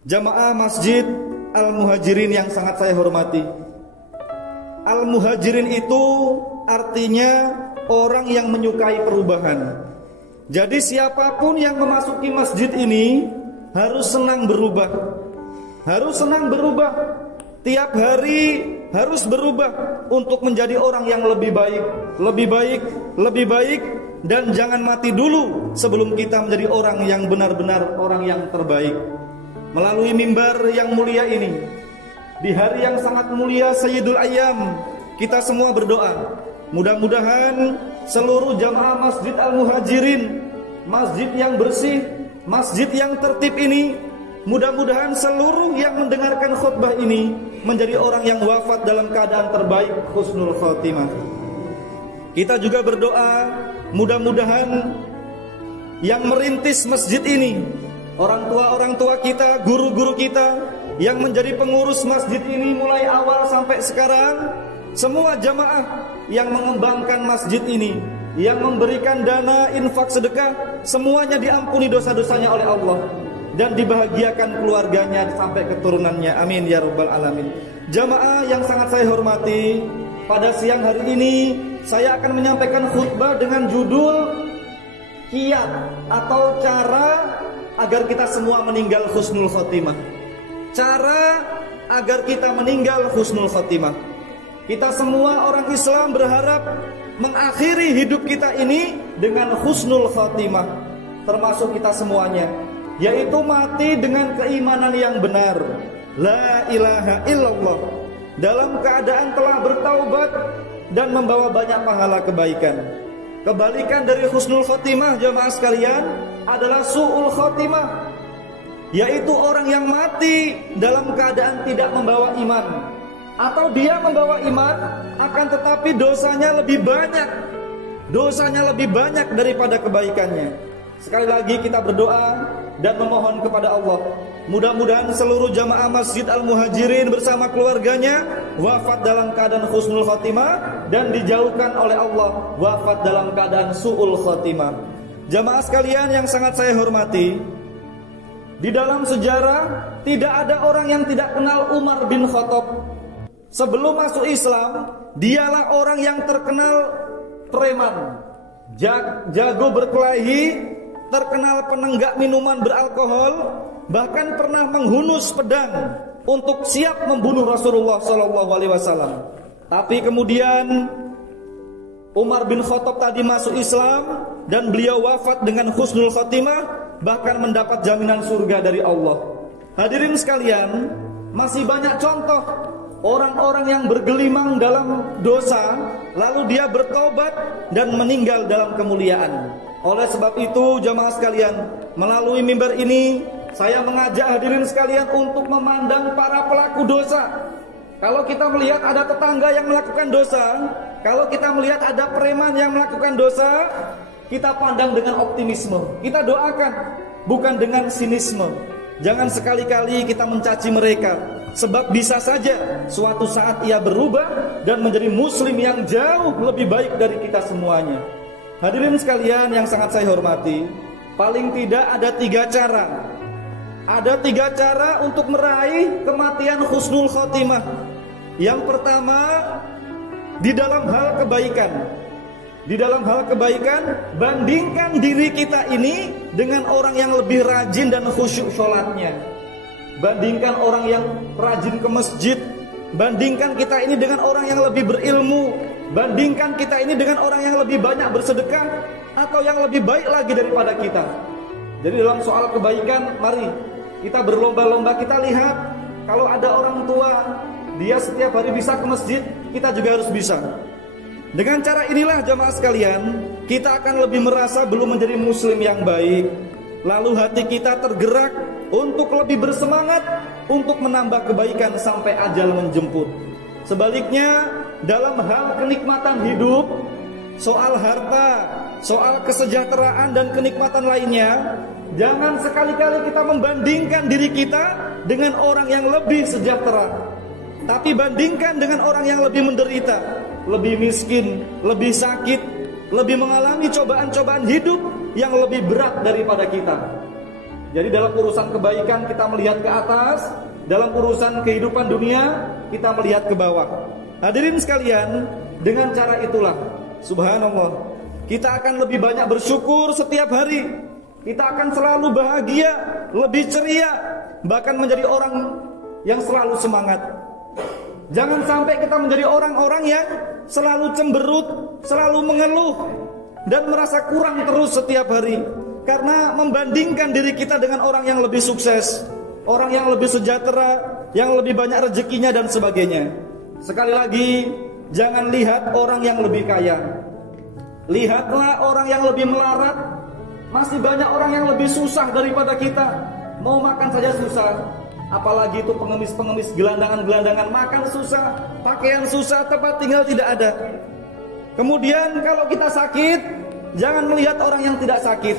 Jamaah Masjid Al-Muhajirin yang sangat saya hormati. Al-Muhajirin itu artinya orang yang menyukai perubahan. Jadi siapapun yang memasuki masjid ini harus senang berubah. Harus senang berubah. Tiap hari harus berubah untuk menjadi orang yang lebih baik, lebih baik, lebih baik. Dan jangan mati dulu sebelum kita menjadi orang yang benar-benar orang yang terbaik. Melalui mimbar yang mulia ini, di hari yang sangat mulia Sayyidul Ayyam, kita semua berdoa, mudah-mudahan seluruh jamaah Masjid Al-Muhajirin, masjid yang bersih, masjid yang tertib ini, mudah-mudahan seluruh yang mendengarkan khutbah ini menjadi orang yang wafat dalam keadaan terbaik, husnul khotimah. Kita juga berdoa, mudah-mudahan yang merintis masjid ini, orang tua kita, guru-guru kita yang menjadi pengurus masjid ini mulai awal sampai sekarang, semua jamaah yang mengembangkan masjid ini, yang memberikan dana infak sedekah, semuanya diampuni dosa-dosanya oleh Allah dan dibahagiakan keluarganya sampai keturunannya. Amin ya rabbal alamin. Jamaah yang sangat saya hormati, pada siang hari ini saya akan menyampaikan khutbah dengan judul Kiat atau cara agar kita semua meninggal husnul khotimah. Cara agar kita meninggal husnul khotimah. Kita semua orang Islam berharap mengakhiri hidup kita ini dengan husnul khotimah, termasuk kita semuanya, yaitu mati dengan keimanan yang benar, la ilaha illallah, dalam keadaan telah bertaubat dan membawa banyak pahala kebaikan. Kebalikan dari husnul khotimah jamaah sekalian adalah su'ul khotimah, yaitu orang yang mati dalam keadaan tidak membawa iman, atau dia membawa iman akan tetapi dosanya lebih banyak daripada kebaikannya. Sekali lagi kita berdoa dan memohon kepada Allah, mudah-mudahan seluruh jamaah Masjid Al-Muhajirin bersama keluarganya wafat dalam keadaan husnul khotimah dan dijauhkan oleh Allah wafat dalam keadaan su'ul khotimah. Jamaah sekalian yang sangat saya hormati, di dalam sejarah tidak ada orang yang tidak kenal Umar bin Khattab. Sebelum masuk Islam, dialah orang yang terkenal preman, jago berkelahi, terkenal penenggak minuman beralkohol, bahkan pernah menghunus pedang untuk siap membunuh Rasulullah SAW. Tapi kemudian Umar bin Khattab tadi masuk Islam dan beliau wafat dengan husnul khotimah, bahkan mendapat jaminan surga dari Allah. Hadirin sekalian, masih banyak contoh orang-orang yang bergelimang dalam dosa, lalu dia bertobat dan meninggal dalam kemuliaan. Oleh sebab itu jamaah sekalian, melalui mimbar ini saya mengajak hadirin sekalian untuk memandang para pelaku dosa. Kalau kita melihat ada tetangga yang melakukan dosa, kalau kita melihat ada preman yang melakukan dosa, kita pandang dengan optimisme, kita doakan, bukan dengan sinisme. Jangan sekali-kali kita mencaci mereka, sebab bisa saja suatu saat ia berubah dan menjadi muslim yang jauh lebih baik dari kita semuanya. Hadirin sekalian yang sangat saya hormati, paling tidak ada 3 cara. Ada 3 cara untuk meraih kematian husnul khotimah. Yang pertama, di dalam hal kebaikan. Di dalam hal kebaikan, bandingkan diri kita ini dengan orang yang lebih rajin dan khusyuk sholatnya. Bandingkan orang yang rajin ke masjid. Bandingkan kita ini dengan orang yang lebih berilmu. Bandingkan kita ini dengan orang yang lebih banyak bersedekah, atau yang lebih baik lagi daripada kita. Jadi dalam soal kebaikan, mari kita berlomba-lomba. Kita lihat, kalau ada orang tua, dia setiap hari bisa ke masjid, kita juga harus bisa. Dengan cara inilah jamaah sekalian, kita akan lebih merasa belum menjadi muslim yang baik. Lalu hati kita tergerak untuk lebih bersemangat untuk menambah kebaikan sampai ajal menjemput. Sebaliknya, dalam hal kenikmatan hidup, soal harta, soal kesejahteraan dan kenikmatan lainnya, jangan sekali-kali kita membandingkan diri kita dengan orang yang lebih sejahtera, tapi bandingkan dengan orang yang lebih menderita, lebih miskin, lebih sakit, lebih mengalami cobaan-cobaan hidup yang lebih berat daripada kita. Jadi dalam urusan kebaikan kita melihat ke atas, dalam urusan kehidupan dunia kita melihat ke bawah. Hadirin sekalian, dengan cara itulah, subhanallah, kita akan lebih banyak bersyukur setiap hari. Kita akan selalu bahagia, lebih ceria, bahkan menjadi orang yang selalu semangat. Jangan sampai kita menjadi orang-orang yang selalu cemberut, selalu mengeluh, dan merasa kurang terus setiap hari. Karena membandingkan diri kita dengan orang yang lebih sukses, orang yang lebih sejahtera, yang lebih banyak rezekinya dan sebagainya. Sekali lagi, jangan lihat orang yang lebih kaya. Lihatlah orang yang lebih melarat. Masih banyak orang yang lebih susah daripada kita. Mau makan saja susah. Apalagi itu pengemis-pengemis, gelandangan-gelandangan, makan susah, pakaian susah, tempat tinggal tidak ada. Kemudian kalau kita sakit, jangan melihat orang yang tidak sakit.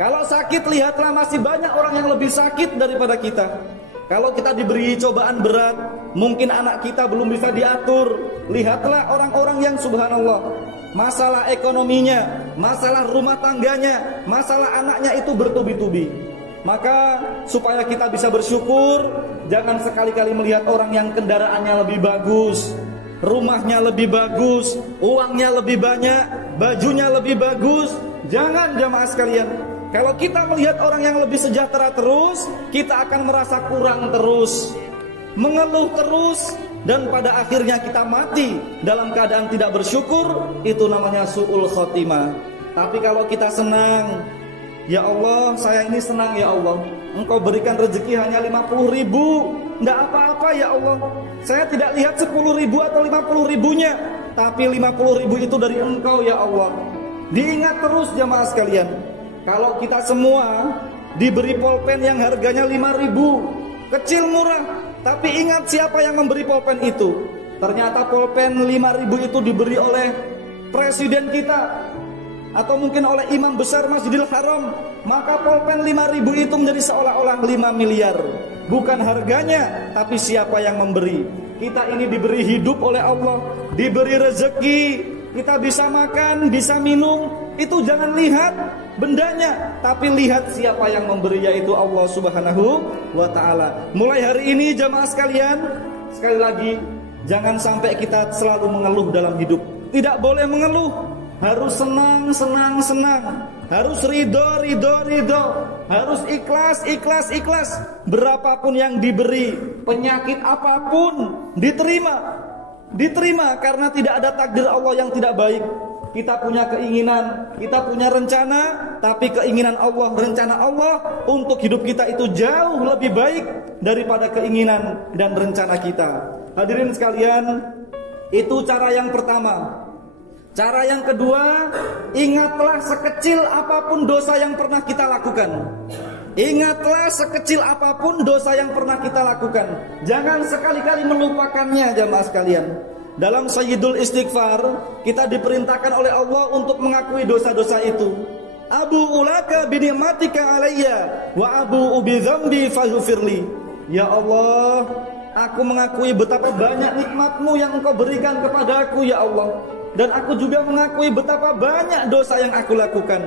Kalau sakit, lihatlah masih banyak orang yang lebih sakit daripada kita. Kalau kita diberi cobaan berat, mungkin anak kita belum bisa diatur. Lihatlah orang-orang yang subhanallah, masalah ekonominya, masalah rumah tangganya, masalah anaknya itu bertubi-tubi. Maka supaya kita bisa bersyukur, jangan sekali-kali melihat orang yang kendaraannya lebih bagus, rumahnya lebih bagus, uangnya lebih banyak, bajunya lebih bagus. Jangan, jamaah sekalian. Kalau kita melihat orang yang lebih sejahtera terus, kita akan merasa kurang terus, mengeluh terus, dan pada akhirnya kita mati dalam keadaan tidak bersyukur. Itu namanya su'ul khotimah. Tapi kalau kita senang, ya Allah, saya ini senang ya Allah, Engkau berikan rezeki hanya 50.000, tidak apa-apa ya Allah. Saya tidak lihat 10.000 atau 50.000-nya, tapi 50.000 itu dari Engkau ya Allah. Diingat terus jamaah sekalian, kalau kita semua diberi pulpen yang harganya 5.000, kecil murah, tapi ingat siapa yang memberi pulpen itu. Ternyata pulpen 5.000 itu diberi oleh presiden kita, atau mungkin oleh imam besar Masjidil Haram. Maka pulpen 5.000 itu menjadi seolah-olah 5 miliar. Bukan harganya, tapi siapa yang memberi. Kita ini diberi hidup oleh Allah, diberi rezeki, kita bisa makan, bisa minum. Itu jangan lihat bendanya, tapi lihat siapa yang memberi, yaitu Allah Subhanahu wa ta'ala. Mulai hari ini jamaah sekalian, sekali lagi, jangan sampai kita selalu mengeluh dalam hidup. Tidak boleh mengeluh. Harus senang, senang, senang. Harus ridho, ridho, ridho. Harus ikhlas, ikhlas, ikhlas. Berapapun yang diberi, penyakit apapun, diterima. Diterima karena tidak ada takdir Allah yang tidak baik. Kita punya keinginan, kita punya rencana, tapi keinginan Allah, rencana Allah untuk hidup kita itu jauh lebih baik daripada keinginan dan rencana kita. Hadirin sekalian, itu cara yang pertama. Cara yang kedua, ingatlah sekecil apapun dosa yang pernah kita lakukan. Ingatlah sekecil apapun dosa yang pernah kita lakukan. Jangan sekali-kali melupakannya jamaah sekalian. Dalam Sayyidul Istighfar, kita diperintahkan oleh Allah untuk mengakui dosa-dosa itu. Abu ulaka bini'matika alayya wa abu bi dzambi faghfirli. Ya Allah, aku mengakui betapa banyak nikmat-Mu yang Engkau berikan kepadaku ya Allah. Dan aku juga mengakui betapa banyak dosa yang aku lakukan.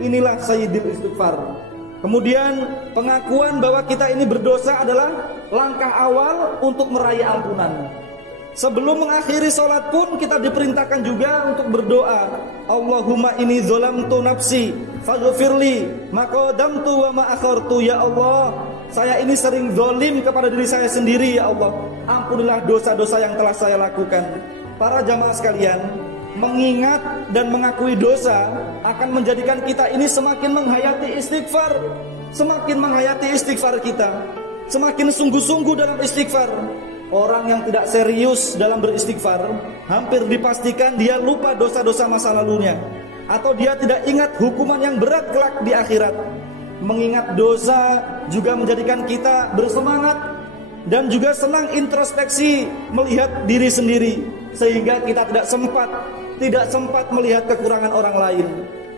Inilah Sayyidul Istighfar. Kemudian pengakuan bahwa kita ini berdosa adalah langkah awal untuk meraih ampunan. Sebelum mengakhiri sholat pun kita diperintahkan juga untuk berdoa. Allahumma inni zolamtu nafsi faghfirli ma qadamtu wa ma akhartu. Ya Allah, saya ini sering zalim kepada diri saya sendiri ya Allah. Ampunilah dosa-dosa yang telah saya lakukan. Para jamaah sekalian, mengingat dan mengakui dosa akan menjadikan kita ini semakin menghayati istighfar. Semakin menghayati istighfar kita, semakin sungguh-sungguh dalam istighfar. Orang yang tidak serius dalam beristighfar, hampir dipastikan dia lupa dosa-dosa masa lalunya, atau dia tidak ingat hukuman yang berat kelak di akhirat. Mengingat dosa juga menjadikan kita bersemangat dan juga senang introspeksi melihat diri sendiri, sehingga kita tidak sempat melihat kekurangan orang lain.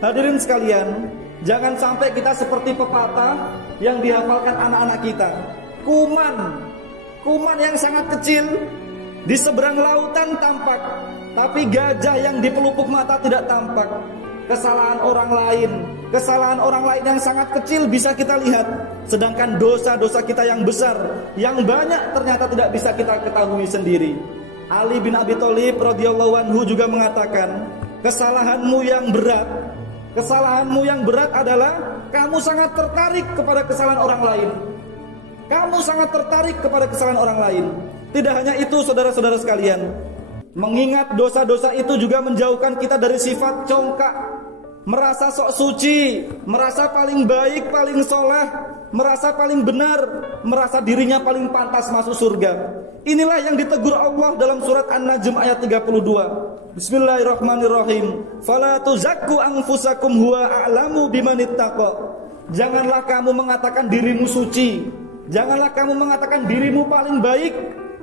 Hadirin sekalian, jangan sampai kita seperti pepatah yang dihafalkan anak-anak kita. Kuman yang sangat kecil di seberang lautan tampak, tapi gajah yang di pelupuk mata tidak tampak. kesalahan orang lain. Kesalahan orang lain yang sangat kecil bisa kita lihat, sedangkan dosa-dosa kita yang besar, yang banyak ternyata tidak bisa kita ketahui sendiri. Ali bin Abi Thalib radhiyallahu anhu juga mengatakan, kesalahanmu yang berat adalah kamu sangat tertarik kepada kesalahan orang lain. Kamu sangat tertarik kepada kesalahan orang lain. Tidak hanya itu, saudara-saudara sekalian, mengingat dosa-dosa itu juga menjauhkan kita dari sifat congkak, merasa sok suci, merasa paling baik, paling soleh, merasa paling benar, merasa dirinya paling pantas masuk surga. Inilah yang ditegur Allah dalam surat An-Najm ayat 32. Bismillahirrahmanirrahim. Fala tuzakku anfusakum huwa a'lamu bimanittaqa. Janganlah kamu mengatakan dirimu suci, janganlah kamu mengatakan dirimu paling baik.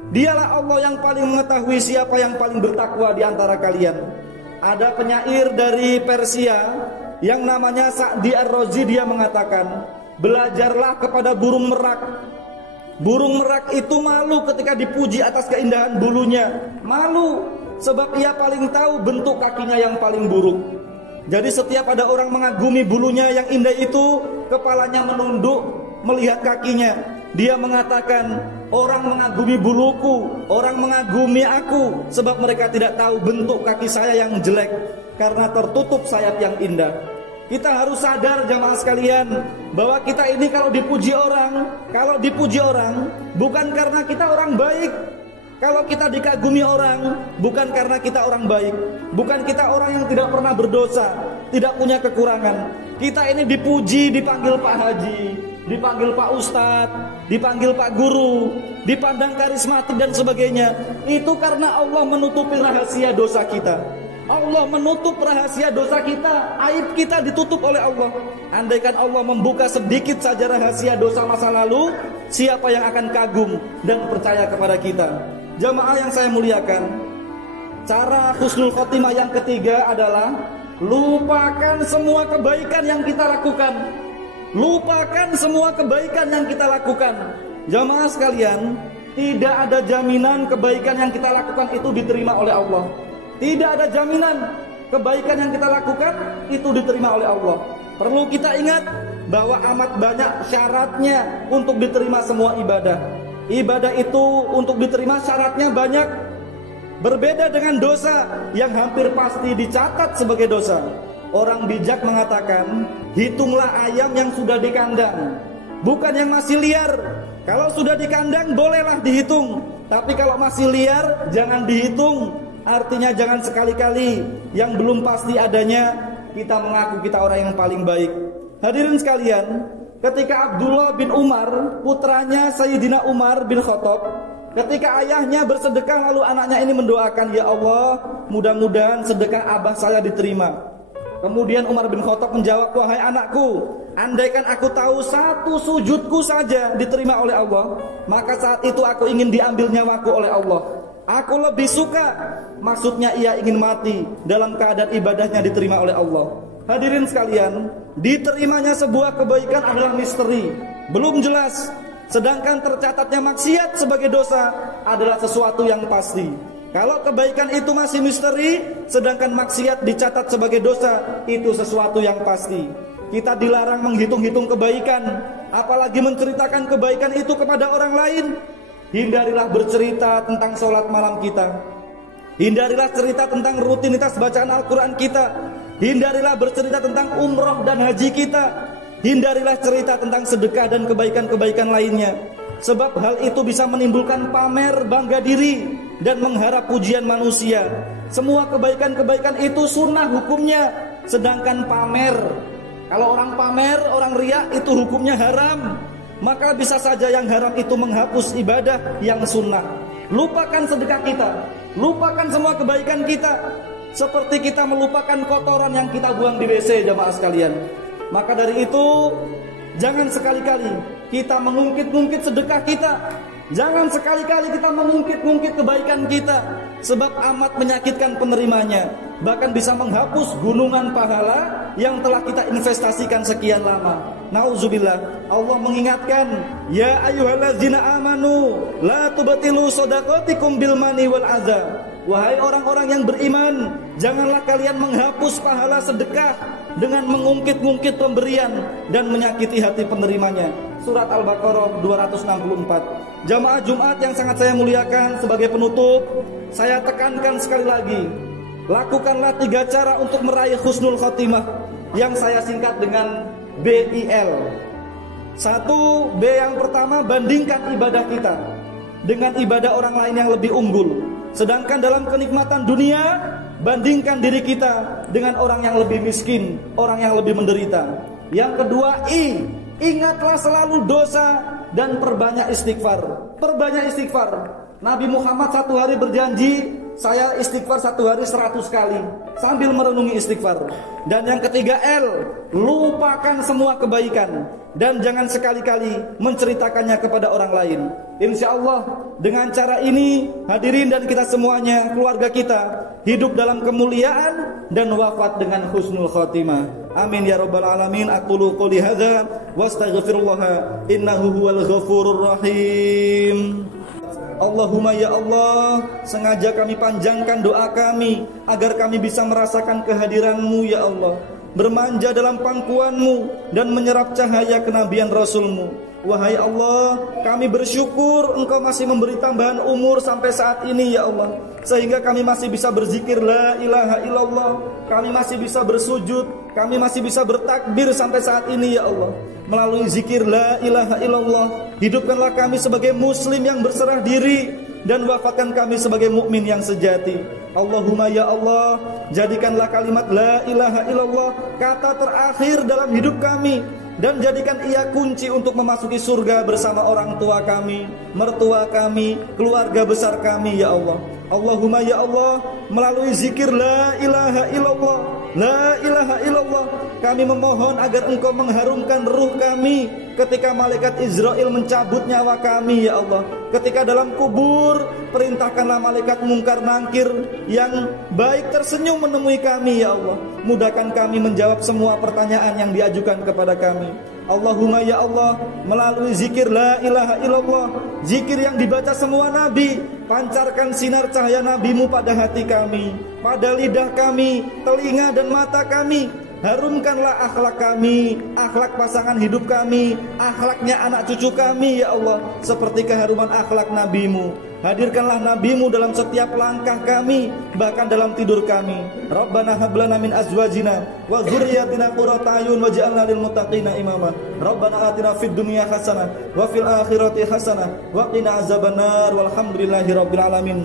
Dialah Allah yang paling mengetahui siapa yang paling bertakwa di antara kalian. Ada penyair dari Persia yang namanya Sa'di Ar-Razi, dia mengatakan, belajarlah kepada burung merak. Burung merak itu malu ketika dipuji atas keindahan bulunya. Malu sebab ia paling tahu bentuk kakinya yang paling buruk. Jadi setiap ada orang mengagumi bulunya yang indah itu, kepalanya menunduk melihat kakinya. Dia mengatakan, orang mengagumi buluku, orang mengagumi aku, sebab mereka tidak tahu bentuk kaki saya yang jelek, karena tertutup sayap yang indah. Kita harus sadar jamaah sekalian, bahwa kita ini kalau dipuji orang, bukan karena kita orang baik. Kalau kita dikagumi orang, bukan karena kita orang baik, bukan kita orang yang tidak pernah berdosa, tidak punya kekurangan. Kita ini dipuji, dipanggil Pak Haji, dipanggil Pak Ustadz, dipanggil Pak Guru, dipandang karismatik dan sebagainya. Itu karena Allah menutupi rahasia dosa kita. Allah menutup rahasia dosa kita, aib kita ditutup oleh Allah. Andaikan Allah membuka sedikit saja rahasia dosa masa lalu, siapa yang akan kagum dan percaya kepada kita? Jamaah yang saya muliakan, cara husnul khotimah yang ketiga adalah lupakan semua kebaikan yang kita lakukan. Lupakan semua kebaikan yang kita lakukan. Jamaah sekalian, tidak ada jaminan kebaikan yang kita lakukan itu diterima oleh Allah. Tidak ada jaminan kebaikan yang kita lakukan itu diterima oleh Allah. Perlu kita ingat bahwa amat banyak syaratnya untuk diterima semua ibadah. Ibadah itu untuk diterima syaratnya banyak. Berbeda dengan dosa yang hampir pasti dicatat sebagai dosa. Orang bijak mengatakan, hitunglah ayam yang sudah di kandang, bukan yang masih liar. Kalau sudah di kandang bolehlah dihitung, tapi kalau masih liar jangan dihitung. Artinya jangan sekali-kali yang belum pasti adanya kita mengaku kita orang yang paling baik. Hadirin sekalian, ketika Abdullah bin Umar, putranya Sayyidina Umar bin Khattab, ketika ayahnya bersedekah lalu anaknya ini mendoakan, ya Allah, mudah-mudahan sedekah abah saya diterima. Kemudian Umar bin Khattab menjawab, wahai anakku, andaikan aku tahu satu sujudku saja diterima oleh Allah, maka saat itu aku ingin diambil nyawaku oleh Allah. Aku lebih suka, maksudnya ia ingin mati dalam keadaan ibadahnya diterima oleh Allah. Hadirin sekalian, diterimanya sebuah kebaikan adalah misteri, belum jelas. Sedangkan tercatatnya maksiat sebagai dosa adalah sesuatu yang pasti. Kalau kebaikan itu masih misteri, sedangkan maksiat dicatat sebagai dosa, itu sesuatu yang pasti. Kita dilarang menghitung-hitung kebaikan, apalagi menceritakan kebaikan itu kepada orang lain. Hindarilah bercerita tentang sholat malam kita. Hindarilah cerita tentang rutinitas bacaan Al-Quran kita. Hindarilah bercerita tentang umroh dan haji kita. Hindarilah cerita tentang sedekah dan kebaikan-kebaikan lainnya. Sebab hal itu bisa menimbulkan pamer bangga diri dan mengharap pujian manusia. Semua kebaikan-kebaikan itu sunnah hukumnya. Sedangkan pamer, kalau orang pamer, orang riya, itu hukumnya haram. Maka bisa saja yang haram itu menghapus ibadah yang sunnah. Lupakan sedekah kita, lupakan semua kebaikan kita, seperti kita melupakan kotoran yang kita buang di WC, jamaah sekalian. Maka dari itu, jangan sekali-kali kita mengungkit-ungkit sedekah kita. Jangan sekali-kali kita mengungkit-ungkit kebaikan kita, sebab amat menyakitkan penerimanya. Bahkan bisa menghapus gunungan pahala yang telah kita investasikan sekian lama. Nauzubillah. Allah mengingatkan, ya ayyuhallazina amanu la tubtilu shadaqatikum bil mani wal adza. Wahai orang-orang yang beriman, janganlah kalian menghapus pahala sedekah dengan mengungkit-ungkit pemberian dan menyakiti hati penerimanya. Surat Al-Baqarah 264. Jamaah Jumat yang sangat saya muliakan, sebagai penutup saya tekankan sekali lagi, lakukanlah 3 cara untuk meraih husnul khotimah yang saya singkat dengan BIL. 1, B yang pertama, bandingkan ibadah kita dengan ibadah orang lain yang lebih unggul. Sedangkan dalam kenikmatan dunia, bandingkan diri kita dengan orang yang lebih miskin, orang yang lebih menderita. Yang kedua, I, ingatlah selalu dosa dan perbanyak istighfar. Perbanyak istighfar. Nabi Muhammad satu hari berjanji, saya istighfar 1 hari 100 kali sambil merenungi istighfar. Dan yang ketiga, L, lupakan semua kebaikan dan jangan sekali-kali menceritakannya kepada orang lain. Insya Allah dengan cara ini, hadirin dan kita semuanya, keluarga kita hidup dalam kemuliaan dan wafat dengan husnul khotimah. Amin ya rabbal alamin. Aqulu qouli hadza wastaghfirullah innahu huwal ghafurur rahim. Allahumma ya Allah, sengaja kami panjangkan doa kami agar kami bisa merasakan kehadiran-Mu ya Allah, bermanja dalam pangkuan-Mu dan menyerap cahaya kenabian Rasul-Mu. Wahai Allah, kami bersyukur Engkau masih memberi tambahan umur sampai saat ini ya Allah, sehingga kami masih bisa berzikir la ilaha illallah, kami masih bisa bersujud, kami masih bisa bertakbir sampai saat ini ya Allah. Melalui zikir la ilaha illallah, hidupkanlah kami sebagai muslim yang berserah diri dan wafatkan kami sebagai mukmin yang sejati. Allahumma ya Allah, jadikanlah kalimat la ilaha illallah kata terakhir dalam hidup kami, dan jadikan ia kunci untuk memasuki surga bersama orang tua kami, mertua kami, keluarga besar kami ya Allah. Allahumma ya Allah, melalui zikir la ilaha illallah, la ilaha illallah, kami memohon agar Engkau mengharumkan ruh kami ketika malaikat Israel mencabut nyawa kami ya Allah. Ketika dalam kubur, perintahkanlah malaikat mungkar nangkir yang baik tersenyum menemui kami ya Allah. Mudahkan kami menjawab semua pertanyaan yang diajukan kepada kami. Allahumma ya Allah, melalui zikir la ilaha illallah, zikir yang dibaca semua nabi, pancarkan sinar cahaya nabimu pada hati kami, pada lidah kami, telinga dan mata kami. Harumkanlah akhlak kami, akhlak pasangan hidup kami, akhlaknya anak cucu kami ya Allah, seperti keharuman akhlak nabimu. Hadirkanlah nabimu dalam setiap langkah kami, bahkan dalam tidur kami. Rabbana hablana min azwajina wa dzurriyyatina qurrata a'yun waj'alna lil muttaqina imama. Rabbana atina fid dunya hasanah wa fil akhirati hasanah wa qina azabannar. Walhamdulillahi rabbil alamin.